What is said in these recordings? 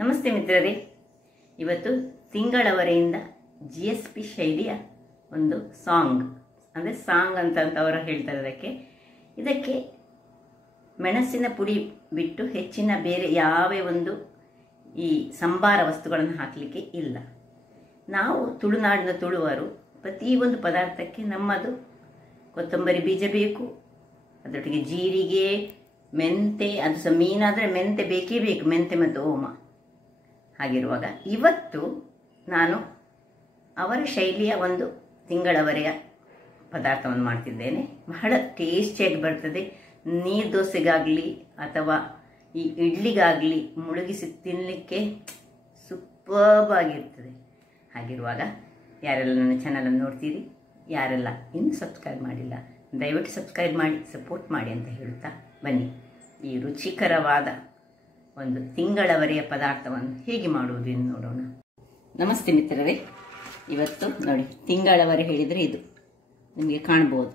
ನಮಸ್ತೆ ಮಿತ್ರರೇ, ಇವತ್ತು ತಿಂಗಳವರೆಯಿಂದ GSP ಶೈಲಿಯ ಒಂದು ಸಾಂಗ್ ಅಂದರೆ ಸಾಂಗ್ ಅಂತ ಅವರು ಹೇಳ್ತಾರೆ. ಇದಕ್ಕೆ ಮೆಣಸಿನ ಪುಡಿ ಬಿಟ್ಟು ಹೆಚ್ಚಿನ ಬೇರೆ ಯಾವೇ ಒಂದು ಈ ಸಂಬಾರ ವಸ್ತುಗಳನ್ನು ಹಾಕಲಿಕ್ಕೆ ಇಲ್ಲ. ನಾವು ತುಳುನಾಡಿನ ತುಳುವರು ಪ್ರತಿಯೊಂದು ಪದಾರ್ಥಕ್ಕೆ ನಮ್ಮದು ಕೊತ್ತಂಬರಿ ಬೀಜ ಬೇಕು, ಅದರೊಟ್ಟಿಗೆ ಜೀರಿಗೆ, ಮೆಂತೆ, ಅದು ಸಹ ಮೀನಾದರೆ ಮೆಂತೆ ಬೇಕೇ ಬೇಕು, ಮೆಂತೆ ಮತ್ತು ಓಮ. ಹಾಗಿರುವಾಗ ಇವತ್ತು ನಾನು ಅವರ ಶೈಲಿಯ ಒಂದು ತಿಂಗಳವರೆಯ ಪದಾರ್ಥವನ್ನು ಮಾಡ್ತಿದ್ದೇನೆ. ಬಹಳ ಟೇಸ್ಟಿಯಾಗಿ ಬರ್ತದೆ. ನೀರು ದೋಸೆಗಾಗಲಿ ಅಥವಾ ಈ ಇಡ್ಲಿಗಾಗಲಿ ಮುಳುಗಿಸಿ ತಿನ್ನಲಿಕ್ಕೆ ಸೂಪರ್ಬ್ ಆಗಿರ್ತದೆ. ಹಾಗಿರುವಾಗ ಯಾರೆಲ್ಲ ನನ್ನ ಚಾನಲನ್ನು ನೋಡ್ತೀರಿ, ಯಾರೆಲ್ಲ ಇನ್ನೂ ಸಬ್ಸ್ಕ್ರೈಬ್ ಮಾಡಿಲ್ಲ ದಯವಿಟ್ಟು ಸಬ್ಸ್ಕ್ರೈಬ್ ಮಾಡಿ ಸಪೋರ್ಟ್ ಮಾಡಿ ಅಂತ ಹೇಳುತ್ತಾ ಬನ್ನಿ ಈ ರುಚಿಕರವಾದ ಒಂದು ತಿಂಗಳವರೆಯ ಪದಾರ್ಥವನ್ನು ಹೇಗೆ ಮಾಡುವುದು ಎಂದು ನೋಡೋಣ. ನಮಸ್ತೆ ಮಿತ್ರರೇ, ಇವತ್ತು ನೋಡಿ ತಿಂಗಳವರೆ ಹೇಳಿದರೆ ಇದು ನಿಮಗೆ ಕಾಣ್ಬೋದು.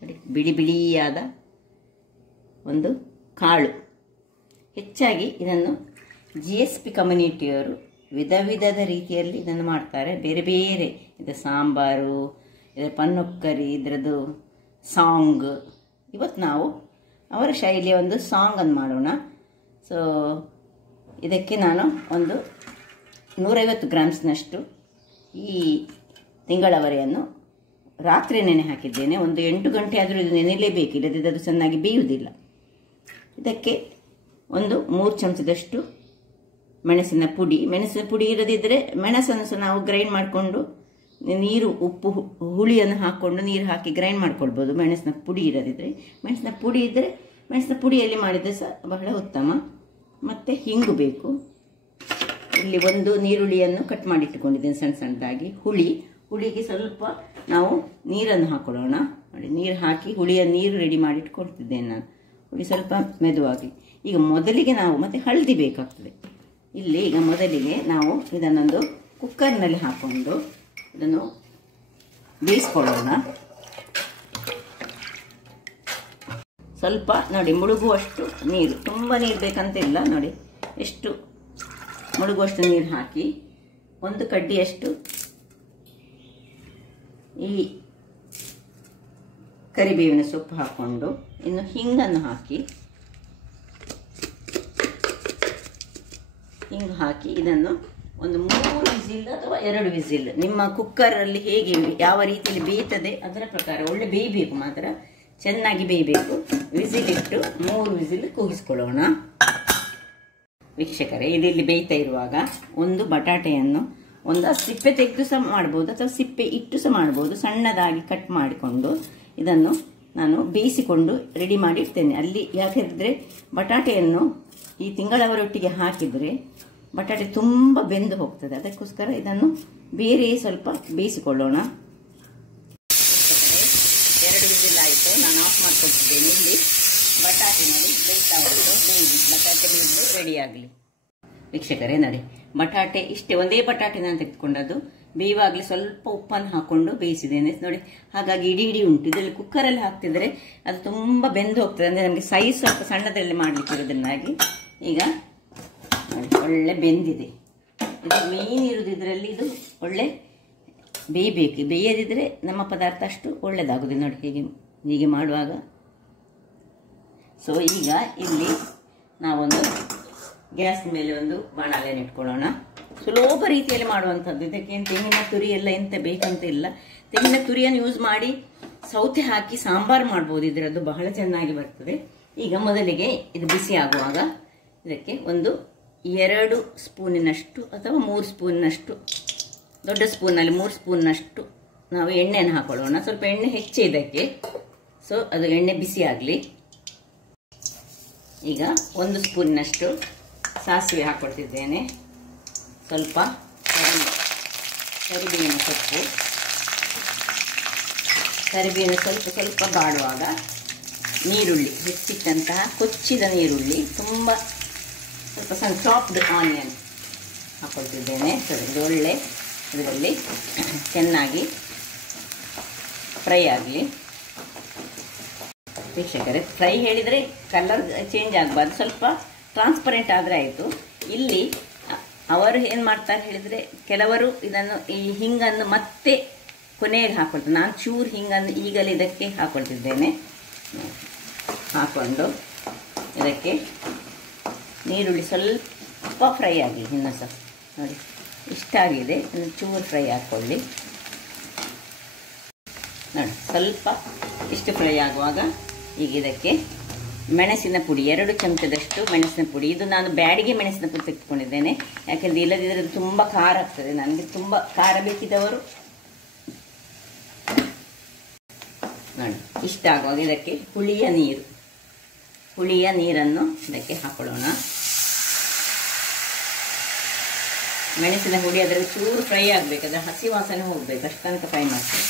ನೋಡಿ ಬಿಡಿ ಬಿಡಿಯಾದ ಒಂದು ಕಾಳು. ಹೆಚ್ಚಾಗಿ ಇದನ್ನು GSP ಕಮ್ಯುನಿಟಿಯವರು ವಿಧ ವಿಧದ ರೀತಿಯಲ್ಲಿ ಇದನ್ನು ಮಾಡ್ತಾರೆ. ಬೇರೆ ಬೇರೆ ಇದು ಸಾಂಬಾರು, ಇದರ ಪನ್ನೊಕ್ಕರಿ, ಇದರದ್ದು ಸಾಂಗ್. ಇವತ್ತು ನಾವು ಅವರ ಶೈಲಿಯ ಒಂದು ಸಾಂಗನ್ನು ಮಾಡೋಣ. ಸೊ ಇದಕ್ಕೆ ನಾನು ಒಂದು 150 ಗ್ರಾಮ್ಸ್ನಷ್ಟು ಈ ತಿಂಗಳವರೆಯನ್ನು ರಾತ್ರಿ ನೆನೆ ಹಾಕಿದ್ದೇನೆ. ಒಂದು 8 ಗಂಟೆ ಆದರೂ ಇದು ನೆನೆಯಲೇಬೇಕು, ಇಲ್ಲದಿದ್ದರೆ ಅದು ಚೆನ್ನಾಗಿ ಬೇಯುವುದಿಲ್ಲ. ಇದಕ್ಕೆ ಒಂದು 3 ಚಮಚದಷ್ಟು ಮೆಣಸಿನ ಪುಡಿ ಇರದಿದ್ದರೆ ಮೆಣಸನ್ನು ಸಹ ನಾವು ಗ್ರೈಂಡ್ ಮಾಡಿಕೊಂಡು ನೀರು, ಉಪ್ಪು, ಹುಳಿಯನ್ನು ಹಾಕ್ಕೊಂಡು ನೀರು ಹಾಕಿ ಗ್ರೈಂಡ್ ಮಾಡ್ಕೊಳ್ಬೋದು. ಮೆಣಸಿನ ಪುಡಿ ಇರದಿದ್ದರೆ, ಮೆಣಸಿನ ಪುಡಿ ಇದ್ದರೆ ಮೆಣಸಿನ ಪುಡಿಯಲ್ಲಿ ಮಾಡಿದರೆ ಸಹ ಬಹಳ ಉತ್ತಮ. ಮತ್ತು ಹಿಂಗು ಬೇಕು. ಇಲ್ಲಿ ಒಂದು ನೀರುಳ್ಳಿಯನ್ನು ಕಟ್ ಮಾಡಿಟ್ಟುಕೊಂಡಿದ್ದೇನೆ ಸಣ್ಣ ಸಣ್ಣದಾಗಿ. ಹುಳಿಗೆ ಸ್ವಲ್ಪ ನಾವು ನೀರನ್ನು ಹಾಕೊಳ್ಳೋಣ. ನೋಡಿ ನೀರು ಹಾಕಿ ಹುಳಿಯ ನೀರು ರೆಡಿ ಮಾಡಿಟ್ಕೊಳ್ತಿದ್ದೇನೆ ನಾನು. ಹುಳಿ ಸ್ವಲ್ಪ ಮೆದುವಾಗಿ. ಈಗ ಮೊದಲಿಗೆ ನಾವು ಮತ್ತೆ ಹಳದಿ ಬೇಕಾಗ್ತದೆ. ಇಲ್ಲಿ ಈಗ ಮೊದಲಿಗೆ ನಾವು ಇದನ್ನೊಂದು ಕುಕ್ಕರ್ನಲ್ಲಿ ಹಾಕ್ಕೊಂಡು ಇದನ್ನು ಬೇಯಿಸ್ಕೊಳ್ಳೋಣ. ಸ್ವಲ್ಪ ನೋಡಿ ಮುಳುಗುವಷ್ಟು ನೀರು, ತುಂಬ ನೀರು ಬೇಕಂತ ಇಲ್ಲ. ನೋಡಿ ಎಷ್ಟು ಮುಳುಗುವಷ್ಟು ನೀರು ಹಾಕಿ ಒಂದು ಕಡ್ಡಿಯಷ್ಟು ಈ ಕರಿಬೇವಿನ ಸೊಪ್ಪು ಹಾಕ್ಕೊಂಡು ಇನ್ನು ಹಿಂಗನ್ನು ಹಾಕಿ ಹಿಂಗೆ ಹಾಕಿ ಇದನ್ನು ಒಂದು 3 ವಿಸಿಲ್ ಅಥವಾ 2 ವಿಸಿಲ್ ನಿಮ್ಮ ಕುಕ್ಕರಲ್ಲಿ ಹೇಗೆ ಯಾವ ರೀತಿಯಲ್ಲಿ ಬೇಯ್ತದೆ ಅದರ ಪ್ರಕಾರ ಒಳ್ಳೆ ಬೇಯಬೇಕು, ಮಾತ್ರ ಚೆನ್ನಾಗಿ ಬೇಯಬೇಕು. ವಿಸಿಲ್ ಇಟ್ಟು 3 ವಿಸಿಲ್ ಕೂಗಿಸ್ಕೊಳ್ಳೋಣ. ವೀಕ್ಷಕರೇ, ಇಲ್ಲಿ ಬೇಯ್ತಾ ಇರುವಾಗ ಒಂದು ಬಟಾಟೆಯನ್ನು ಒಂದು ಸಿಪ್ಪೆ ತೆಗೆದು ಸಹ ಮಾಡ್ಬೋದು ಅಥವಾ ಸಿಪ್ಪೆ ಇಟ್ಟು ಸಹ ಮಾಡ್ಬೋದು. ಸಣ್ಣದಾಗಿ ಕಟ್ ಮಾಡಿಕೊಂಡು ಇದನ್ನು ನಾನು ಬೇಯಿಸಿಕೊಂಡು ರೆಡಿ ಮಾಡಿ ಇಡ್ತೇನೆ. ಅಲ್ಲಿ ಯಾಕೆಂದರೆ ಬಟಾಟೆಯನ್ನು ಈ ತಿಂಗಳವರೊಟ್ಟಿಗೆ ಹಾಕಿದರೆ ಬಟಾಟೆ ತುಂಬ ಬೆಂದು ಹೋಗ್ತದೆ. ಅದಕ್ಕೋಸ್ಕರ ಇದನ್ನು ಬೇರೆ ಸ್ವಲ್ಪ ಬೇಯಿಸಿಕೊಳ್ಳೋಣ. 2 ವಿಸಿಲ್ ಆಯಿತು, ನಾನು ಆಫ್ ಮಾಡ್ಕೊಳ್ತಿದ್ದೇನೆ. ಇಲ್ಲಿ ಬಟಾಟೆ ನೋಡಿ ಬೇಯ್ತಾ ಉಂಟು. ಬಟಾಟೆ ಬೇಯಿದು ರೆಡಿ ಆಗಲಿ. ವೀಕ್ಷಕರೇ ನೋಡಿ, ಬಟಾಟೆ ಇಷ್ಟೇ, ಒಂದೇ ಬಟಾಟೆ ನಾನು ತೆಗೆದುಕೊಂಡದ್ದು. ಬೇಯುವಾಗಲೇ ಸ್ವಲ್ಪ ಉಪ್ಪನ್ನು ಹಾಕೊಂಡು ಬೇಯಿಸಿದ್ದೇನೆ ನೋಡಿ. ಹಾಗಾಗಿ ಇಡೀ ಉಂಟು. ಇದರಲ್ಲಿ ಕುಕ್ಕರಲ್ಲಿ ಹಾಕ್ತಿದ್ರೆ ಅದು ತುಂಬ ಬೆಂದು ಹೋಗ್ತದೆ. ಅಂದರೆ ನಮಗೆ ಸೈಜ್ ಸ್ವಲ್ಪ ಸಣ್ಣದರಲ್ಲಿ ಮಾಡಲಿಕ್ಕೆ ಇರೋದನ್ನಾಗಿ. ಈಗ ನೋಡಿ ಒಳ್ಳೆ ಬೆಂದಿದೆ. ಇದು ಮೇನ್ ಇರೋದು ಇದರಲ್ಲಿ, ಇದು ಒಳ್ಳೆ ಬೇಯಬೇಕು. ಬೇಯದಿದ್ದರೆ ನಮ್ಮ ಪದಾರ್ಥ ಅಷ್ಟು ಒಳ್ಳೆಯದಾಗೋದು. ನೋಡಿ ಹೀಗೆ ಮಾಡುವಾಗ. ಸೊ ಈಗ ಇಲ್ಲಿ ನಾವೊಂದು ಗ್ಯಾಸ್ ಮೇಲೆ ಒಂದು ಬಾಣಲೆಯನ್ನು ಇಟ್ಕೊಳ್ಳೋಣ. ಸುಲಭ ರೀತಿಯಲ್ಲಿ ಮಾಡುವಂಥದ್ದು. ಇದಕ್ಕೆ ತೆಂಗಿನ ತುರಿ ಎಲ್ಲ ಎಂತ ಬೇಕಂತ ಇಲ್ಲ. ತೆಂಗಿನ ತುರಿಯನ್ನು ಯೂಸ್ ಮಾಡಿ ಸೌತೆ ಹಾಕಿ ಸಾಂಬಾರು ಮಾಡ್ಬೋದು. ಇದರದ್ದು ಬಹಳ ಚೆನ್ನಾಗಿ ಬರ್ತದೆ. ಈಗ ಮೊದಲಿಗೆ ಇದು ಬಿಸಿ ಆಗುವಾಗ ಇದಕ್ಕೆ ಒಂದು 2 ಸ್ಪೂನಿನಷ್ಟು ಅಥವಾ 3 ಸ್ಪೂನಿನಷ್ಟು, ದೊಡ್ಡ ಸ್ಪೂನಲ್ಲಿ 3 ಸ್ಪೂನ್ನಷ್ಟು ನಾವು ಎಣ್ಣೆಯನ್ನು ಹಾಕೊಳ್ಳೋಣ. ಸ್ವಲ್ಪ ಎಣ್ಣೆ ಹೆಚ್ಚೆ ಇದಕ್ಕೆ. ಸೊ ಅದು ಎಣ್ಣೆ ಬಿಸಿ ಆಗಲಿ. ಈಗ 1 ಸ್ಪೂನಿನಷ್ಟು ಸಾಸಿವೆ ಹಾಕ್ಕೊಳ್ತಿದ್ದೇನೆ. ಸ್ವಲ್ಪ ಕರಿಬೇವಿನ ಸೊಪ್ಪು. ಕರಿಬೇವಿನ ಸ್ವಲ್ಪ ಬಾಡುವಾಗ ನೀರುಳ್ಳಿ, ಹೆಚ್ಚಿಟ್ಟಂತಹ ಕೊಚ್ಚಿದ ನೀರುಳ್ಳಿ, ತುಂಬ ಸ್ವಲ್ಪ ಸಣ್ಣ ಚಾಪ್ಡ್ ಆನಿಯನ್ ಹಾಕ್ಕೊಳ್ತಿದ್ದೇನೆ. ಇದು ಒಳ್ಳೆ ಇದರಲ್ಲಿ ಚೆನ್ನಾಗಿ ಫ್ರೈ ಆಗಲಿ. ವೀಕ್ಷಕರೇ, ಫ್ರೈ ಹೇಳಿದರೆ ಕಲರ್ ಚೇಂಜ್ ಆಗಬಾರ್ದು, ಸ್ವಲ್ಪ ಟ್ರಾನ್ಸ್ಪರೆಂಟ್ ಆದರೆ ಆಯಿತು. ಇಲ್ಲಿ ಅವರು ಏನು ಮಾಡ್ತಾರೆ ಹೇಳಿದರೆ, ಕೆಲವರು ಇದನ್ನು ಈ ಹಿಂಗನ್ನು ಮತ್ತೆ ಕೊನೆಗೆ ಹಾಕೊಳ್ತಾರೆ. ನಾನು ಚೂರು ಹಿಂಗನ್ನು ಈಗಲೇ ಇದಕ್ಕೆ ಹಾಕೊಳ್ತಿದ್ದೇನೆ. ಹಾಕೊಂಡು ಇದಕ್ಕೆ ನೀರುಳ್ಳಿ ಸ್ವಲ್ಪ ಫ್ರೈ ಆಗಿ, ಇನ್ನು ಸಹ ನೋಡಿ ಇಷ್ಟಾಗಿದೆ, ಇನ್ನು ಚೂರು ಫ್ರೈ ಹಾಕ್ಕೊಳ್ಳಿ. ನೋಡಿ ಸ್ವಲ್ಪ ಇಷ್ಟು ಫ್ರೈ ಆಗುವಾಗ ಈಗ ಇದಕ್ಕೆ ಮೆಣಸಿನ ಪುಡಿ 2 ಚಮಚದಷ್ಟು ಮೆಣಸಿನ ಪುಡಿ. ಇದು ನಾನು ಬ್ಯಾಡಿಗೆ ಮೆಣಸಿನ ಪುಡಿ ತೆಗೆದುಕೊಂಡಿದ್ದೇನೆ, ಯಾಕೆಂದರೆ ಇಲ್ಲದಿದ್ದರೆ ತುಂಬ ಖಾರ ಆಗ್ತದೆ. ನನಗೆ ತುಂಬ ಖಾರ ಬೇಕಿದ್ದವರು ನೋಡಿ ಇಷ್ಟ ಆಗುವಾಗ ಇದಕ್ಕೆ ಹುಳಿಯ ನೀರನ್ನು ಇದಕ್ಕೆ ಹಾಕೊಳ್ಳೋಣ. ಮೆಣಸಿನ ಹುಳಿ ಅದರಲ್ಲಿ ಚೂರು ಫ್ರೈ ಆಗಬೇಕು, ಅದರ ಹಸಿ ವಾಸನೆ ಹೋಗಬೇಕು, ಅಷ್ಟು ತನಕ ಫ್ರೈ ಮಾಡ್ತೇವೆ.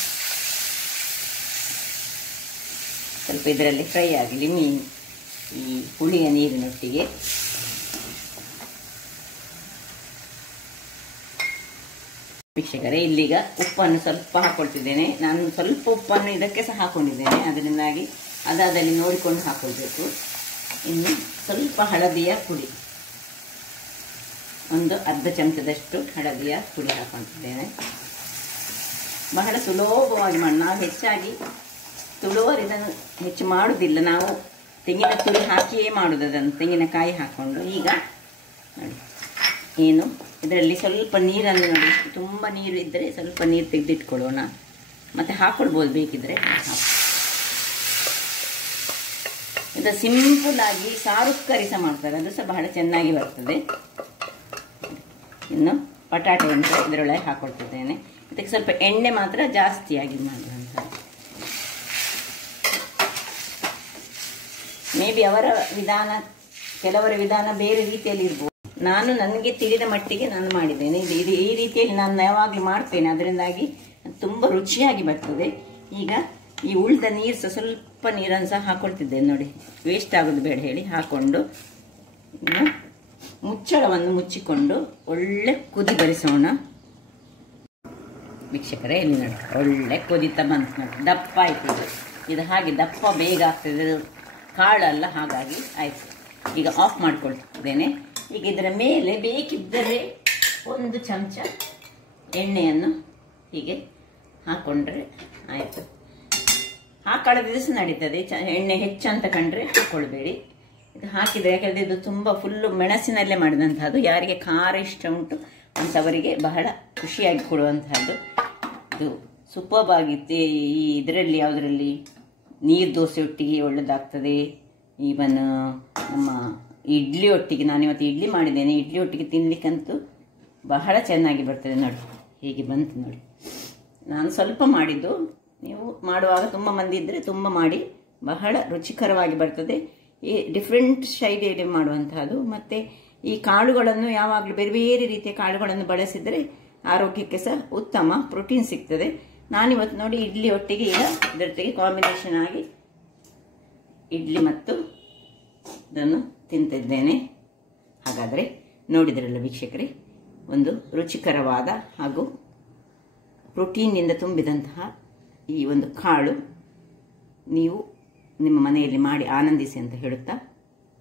ಸ್ವಲ್ಪ ಇದರಲ್ಲಿ ಫ್ರೈ ಆಗಲಿ ಮೀನು ಈ ಹುಳಿಯ ನೀರಿನೊಟ್ಟಿಗೆ. ವೀಕ್ಷಕರೇ, ಇಲ್ಲಿಗ ಉಪ್ಪನ್ನು ಸ್ವಲ್ಪ ಹಾಕೊಳ್ತಿದ್ದೇನೆ. ನಾನು ಸ್ವಲ್ಪ ಉಪ್ಪನ್ನು ಇದಕ್ಕೆ ಸಹ ಹಾಕೊಂಡಿದ್ದೇನೆ, ಅದರಿಂದಾಗಿ ಅದಾದಲ್ಲಿ ನೋಡಿಕೊಂಡು ಹಾಕೊಳ್ಬೇಕು. ಇನ್ನು ಸ್ವಲ್ಪ ಹಳದಿಯ ಪುಡಿ, ಒಂದು ಅರ್ಧ ಚಮಚದಷ್ಟು ಹಳದಿಯ ಪುಡಿ ಹಾಕೊಳ್ತಿದ್ದೇನೆ. ಬಹಳ ಸುಲಭವಾಗಿ ಮಾಡಿ, ನಾವು ಹೆಚ್ಚಾಗಿ ತುಳುವರು ಇದನ್ನು ಹೆಚ್ಚು ಮಾಡುವುದಿಲ್ಲ. ನಾವು ತೆಂಗಿನ ತುರಿ ಹಾಕಿಯೇ ಮಾಡುವುದು, ಅದನ್ನು ತೆಂಗಿನಕಾಯಿ ಹಾಕ್ಕೊಂಡು. ಈಗ ನೋಡಿ ಏನು ಇದರಲ್ಲಿ ಸ್ವಲ್ಪ ನೀರನ್ನು ನೋಡಿ, ತುಂಬ ನೀರು ಇದ್ದರೆ ಸ್ವಲ್ಪ ನೀರು ತೆಗೆದಿಟ್ಕೊಳ್ಳೋಣ, ಮತ್ತು ಹಾಕ್ಕೊಳ್ಬೋದು ಬೇಕಿದ್ರೆ. ಇದು ಸಿಂಪಲ್ ಆಗಿ ಸಾರು ಕರಿ ಸಹ ಮಾಡ್ತಾರೆ, ಅದು ಸಹ ಬಹಳ ಚೆನ್ನಾಗಿ ಬರ್ತದೆ. ಇನ್ನು ಬಟಾಟೆಯನ್ನು ಸಹ ಇದರೊಳಗೆ ಹಾಕ್ಕೊಳ್ತಿದ್ದೇನೆ. ಇದಕ್ಕೆ ಸ್ವಲ್ಪ ಎಣ್ಣೆ ಮಾತ್ರ ಜಾಸ್ತಿಯಾಗಿ ಮಾಡುವಂಥ. ಮೇ ಬಿ ಅವರ ವಿಧಾನ, ಕೆಲವರ ವಿಧಾನ ಬೇರೆ ರೀತಿಯಲ್ಲಿ ಇರ್ಬೋದು. ನನಗೆ ತಿಳಿದ ಮಟ್ಟಿಗೆ ನಾನು ಮಾಡಿದ್ದೇನೆ. ಇದು ಈ ರೀತಿಯಲ್ಲಿ ನಾನು ಯಾವಾಗಲೂ ಮಾಡ್ತೇನೆ, ಅದರಿಂದಾಗಿ ತುಂಬ ರುಚಿಯಾಗಿ ಬರ್ತದೆ. ಈಗ ಈ ಉಳಿದ ನೀರು ಸಹ ಸ್ವಲ್ಪ ನೀರನ್ನು ಸಹ ಹಾಕೊಳ್ತಿದ್ದೇನೆ. ನೋಡಿ ವೇಸ್ಟ್ ಆಗೋದು ಬೇಡ ಹೇಳಿ ಹಾಕ್ಕೊಂಡು ಇನ್ನು ಮುಚ್ಚಳವನ್ನು ಮುಚ್ಚಿಕೊಂಡು ಒಳ್ಳೆ ಕುದಿ ಬರಿಸೋಣ. ವೀಕ್ಷಕರೇ, ಇಲ್ಲಿ ನೋಡಿ ಒಳ್ಳೆ ಕುದಿತಾ ಬಂತು ನೋಡಿ, ದಪ್ಪ ಆಯ್ತು ಇದು ಹಾಗೆ ದಪ್ಪ ಬೇಗ ಆಗ್ತದೆ, ಕಾಳಲ್ಲ, ಹಾಗಾಗಿ ಆಯಿತು. ಈಗ ಆಫ್ ಮಾಡ್ಕೊಳ್ತಿದ್ದೇನೆ. ಈಗ ಇದರ ಮೇಲೆ ಬೇಕಿದ್ದರೆ 1 ಚಮಚ ಎಣ್ಣೆಯನ್ನು ಹೀಗೆ ಹಾಕ್ಕೊಂಡ್ರೆ ಆಯಿತು. ಹಾಕೊಳ್ಳೋದು ಸಹ ನಡೀತದೆ, ಎಣ್ಣೆ ಹೆಚ್ಚಂತ ಕಂಡ್ರೆ ಹಾಕ್ಕೊಳ್ಬೇಡಿ. ಇದು ಹಾಕಿದರೆ, ಯಾಕಂದರೆ ಇದು ತುಂಬ ಫುಲ್ಲು ಮೆಣಸಿನಲ್ಲೇ ಮಾಡಿದಂಥದ್ದು. ಯಾರಿಗೆ ಖಾರ ಇಷ್ಟ ಉಂಟು ಅಂಥವರಿಗೆ ಬಹಳ ಖುಷಿಯಾಗಿ ಕೊಡುವಂತಹದ್ದು. ಇದು ಸೂಪರ್ಬ್ ಆಗಿತ್ತು. ಈ ಇದರಲ್ಲಿ ಯಾವುದರಲ್ಲಿ ನೀರು ದೋಸೆ ಒಟ್ಟಿಗೆ ಒಳ್ಳೆದಾಗ್ತದೆ. ಈವನ್ ನಮ್ಮ ಇಡ್ಲಿ ಒಟ್ಟಿಗೆ, ನಾನಿವತ್ತು ಇಡ್ಲಿ ಮಾಡಿದ್ದೇನೆ, ಇಡ್ಲಿ ಒಟ್ಟಿಗೆ ತಿನ್ನಲಿಕ್ಕಂತೂ ಬಹಳ ಚೆನ್ನಾಗಿ ಬರ್ತದೆ. ನೋಡಿ ಹೀಗೆ ಬಂತು ನೋಡಿ. ನಾನು ಸ್ವಲ್ಪ ಮಾಡಿದ್ದು, ನೀವು ಮಾಡುವಾಗ ತುಂಬ ಮಂದಿ ಇದ್ದರೆ ತುಂಬ ಮಾಡಿ, ಬಹಳ ರುಚಿಕರವಾಗಿ ಬರ್ತದೆ. ಈ ಡಿಫ್ರೆಂಟ್ ಶೈಲಿಯಲ್ಲಿ ಮಾಡುವಂತಹದ್ದು. ಮತ್ತು ಈ ಕಾಳುಗಳನ್ನು ಯಾವಾಗಲೂ ಬೇರೆ ಬೇರೆ ರೀತಿಯ ಕಾಳುಗಳನ್ನು ಬಳಸಿದರೆ ಆರೋಗ್ಯಕ್ಕೆ ಸಹ ಉತ್ತಮ ಪ್ರೋಟೀನ್ ಸಿಗ್ತದೆ. ನಾನಿವತ್ತು ನೋಡಿ ಇಡ್ಲಿ ಒಟ್ಟಿಗೆ ಈಗ ಇದರೊಟ್ಟಿಗೆ ಕಾಂಬಿನೇಷನ್ ಆಗಿ ಇಡ್ಲಿ ಮತ್ತು ಇದನ್ನು ತಿಂತಿದ್ದೇನೆ. ಹಾಗಾದರೆ ನೋಡಿದ್ರಲ್ಲ ವೀಕ್ಷಕರೇ, ಒಂದು ರುಚಿಕರವಾದ ಹಾಗೂ ಪ್ರೋಟೀನ್ನಿಂದ ತುಂಬಿದಂತಹ ಈ ಒಂದು ಕಾಳು ನೀವು ನಿಮ್ಮ ಮನೆಯಲ್ಲಿ ಮಾಡಿ ಆನಂದಿಸಿ ಅಂತ ಹೇಳುತ್ತಾ,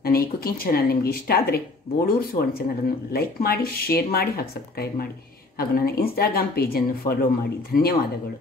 ನನ್ನ ಈ ಕುಕಿಂಗ್ ಚಾನಲ್ ನಿಮಗೆ ಇಷ್ಟ ಆದರೆ ಬೋಳೂರು ಸುವರ್ಣ ಚಾನಲನ್ನು ಲೈಕ್ ಮಾಡಿ, ಶೇರ್ ಮಾಡಿ ಹಾಗೂ ಸಬ್ಸ್ಕ್ರೈಬ್ ಮಾಡಿ, ಹಾಗೂ ನನ್ನ ಇನ್ಸ್ಟಾಗ್ರಾಮ್ ಪೇಜನ್ನು ಫಾಲೋ ಮಾಡಿ. ಧನ್ಯವಾದಗಳು.